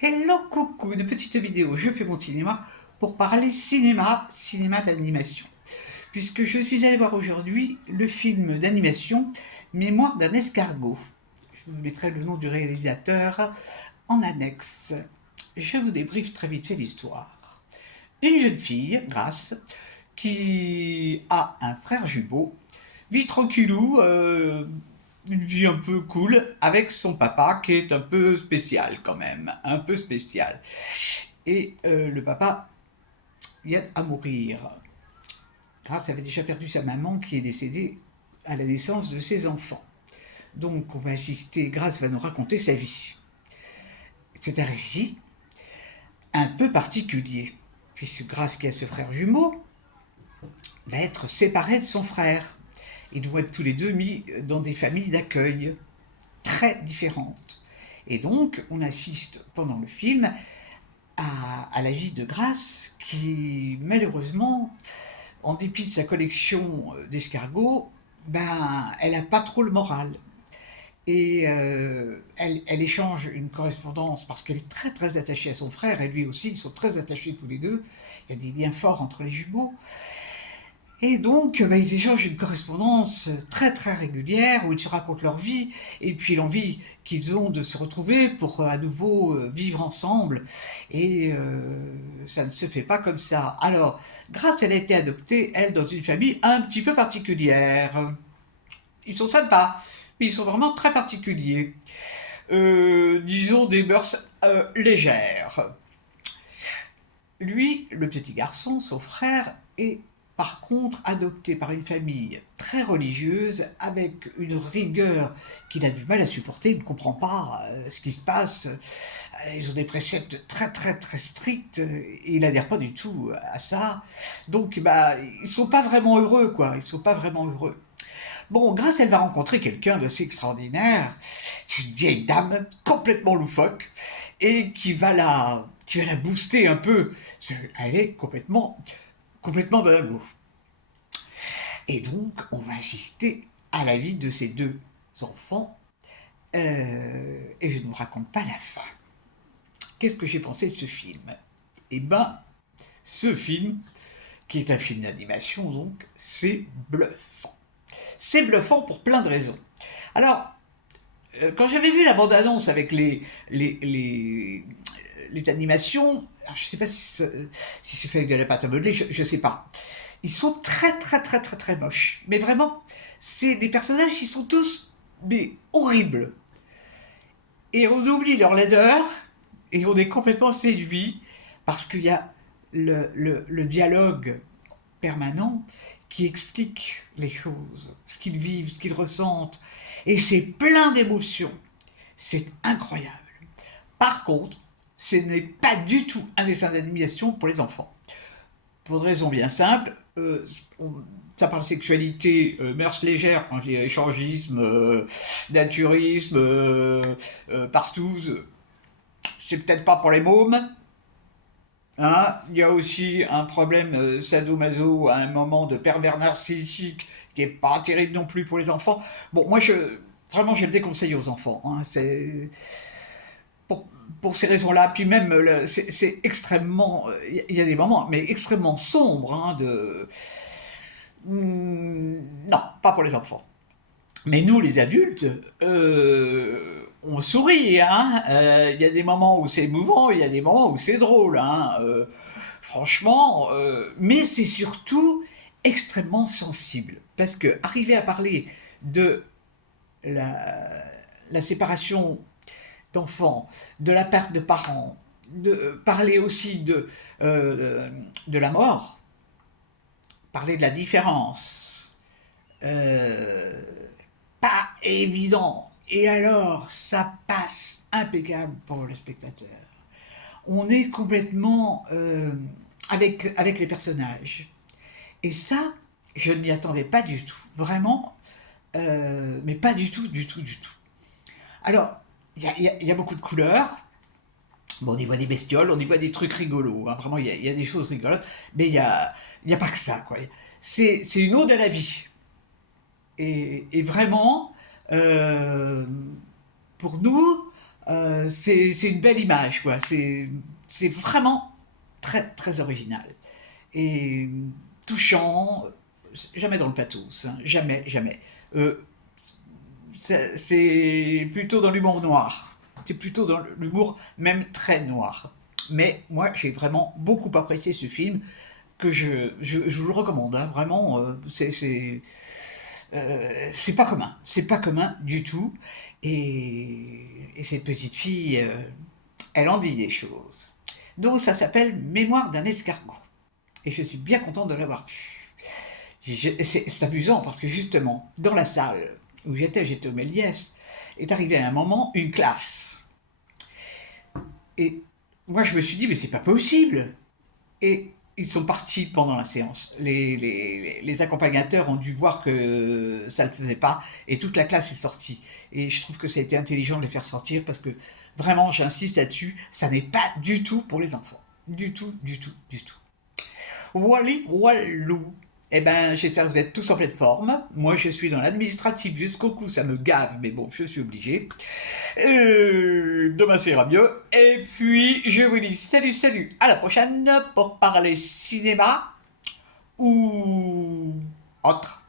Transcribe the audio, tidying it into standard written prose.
Hello coucou, une petite vidéo, je fais mon cinéma pour parler cinéma, cinéma d'animation. Puisque je suis allé voir aujourd'hui le film d'animation Mémoire d'un escargot. Je vous mettrai le nom du réalisateur en annexe. Je vous débriefe très vite fait l'histoire. Une jeune fille, Grace, qui a un frère jumeau, vit tranquillou, une vie un peu cool avec son papa qui est un peu spécial quand même, un peu spécial. Et le papa vient à mourir. Grace avait déjà perdu sa maman qui est décédée à la naissance de ses enfants. Donc on va assister, Grace va nous raconter sa vie. C'est un récit un peu particulier, puisque Grace qui a ce frère jumeau va être séparée de son frère. Ils vont être tous les deux mis dans des familles d'accueil très différentes. Et donc on assiste pendant le film à la vie de Grace qui malheureusement, en dépit de sa collection d'escargots, ben, elle n'a pas trop le moral. Et elle échange une correspondance parce qu'elle est très très attachée à son frère et lui aussi, ils sont très attachés tous les deux. Il y a des liens forts entre les jumeaux. Et donc, bah, ils échangent une correspondance très très régulière où ils se racontent leur vie et puis l'envie qu'ils ont de se retrouver pour à nouveau vivre ensemble. Et ça ne se fait pas comme ça. Alors, Grace, elle a été adoptée, elle, dans une famille un petit peu particulière. Ils sont sympas, mais ils sont vraiment très particuliers. Disons des mœurs légères. Lui, le petit garçon, son frère, est par contre adopté par une famille très religieuse avec une rigueur qu'il a du mal à supporter, il ne comprend pas ce qui se passe. Ils ont des préceptes très très très stricts et il n'adhère pas du tout à ça. Donc bah, ils sont pas vraiment heureux quoi, ils sont pas vraiment heureux. Bon, Grace, elle va rencontrer quelqu'un d'assez extraordinaire, une vieille dame complètement loufoque, et qui va la booster un peu. Elle est complètement dans la bouffe. Et donc, on va assister à la vie de ces deux enfants, et je ne vous raconte pas la fin. Qu'est-ce que j'ai pensé de ce film? Eh ben, ce film, qui est un film d'animation donc, c'est bluffant. C'est bluffant pour plein de raisons. Alors, quand j'avais vu la bande-annonce avec les animations, je ne sais pas si c'est fait avec de la pâte à modeler, je ne sais pas. Ils sont très très très très très moches. Mais vraiment, c'est des personnages qui sont tous mais horribles. Et on oublie leur laideur et on est complètement séduit parce qu'il y a le dialogue permanent qui explique les choses, ce qu'ils vivent, ce qu'ils ressentent. Et c'est plein d'émotions. C'est incroyable. Par contre, ce n'est pas du tout un dessin d'animation pour les enfants. Pour une raison bien simple, ça parle sexualité, mœurs légères, quand je dis échangisme, naturisme, partout, c'est peut-être pas pour les mômes. Hein. Il y a aussi un problème sadomaso à un moment de pervers narcissique qui est pas terrible non plus pour les enfants. Bon, moi, vraiment, je le déconseille aux enfants. Hein. C'est pour, pour ces raisons-là. Puis même, c'est extrêmement, il y a des moments, mais extrêmement sombres. Hein, non, pas pour les enfants. Mais nous, les adultes, on sourit. Hein. Il y a des moments où c'est émouvant, il y a des moments où c'est drôle. Hein. Franchement, mais c'est surtout extrêmement sensible. Parce que arriver à parler de la, la séparation d'enfants, de la perte de parents, de parler aussi de la mort, parler de la différence, euh, pas évident. Et alors, ça passe impeccable pour le spectateur. On est complètement avec les personnages. Et ça, je ne m'y attendais pas du tout. Vraiment, mais pas du tout, du tout, du tout. Alors, il y a beaucoup de couleurs. Bon, on y voit des bestioles, on y voit des trucs rigolos. Hein. Vraiment, il y a des choses rigolotes. Mais il y a pas que ça, quoi. C'est une ode à la vie. Et vraiment, euh, pour nous, C'est une belle image, quoi. C'est vraiment très, très original. Et touchant, jamais dans le pathos, hein, jamais, jamais. Euh, c'est plutôt dans l'humour noir. C'est plutôt dans l'humour même très noir. Mais moi, j'ai vraiment beaucoup apprécié ce film que je vous le recommande. Hein, vraiment, c'est pas commun. C'est pas commun du tout. Et cette petite fille, elle en dit des choses. Donc ça s'appelle Mémoire d'un escargot. Et je suis bien content de l'avoir vu. C'est amusant parce que justement, dans la salle où j'étais au Méliès, est arrivé à un moment une classe. Et moi je me suis dit, mais c'est pas possible. Et ils sont partis pendant la séance. Les accompagnateurs ont dû voir que ça ne le faisait pas et toute la classe est sortie. Et je trouve que ça a été intelligent de les faire sortir parce que vraiment, j'insiste là-dessus, ça n'est pas du tout pour les enfants. Du tout, du tout, du tout. Wally Wallou. Eh ben, j'espère que vous êtes tous en pleine forme. Moi, je suis dans l'administratif jusqu'au cou, ça me gave, mais bon, je suis obligé. Demain, ça ira mieux. Et puis, je vous dis salut, salut, à la prochaine pour parler cinéma ou autre.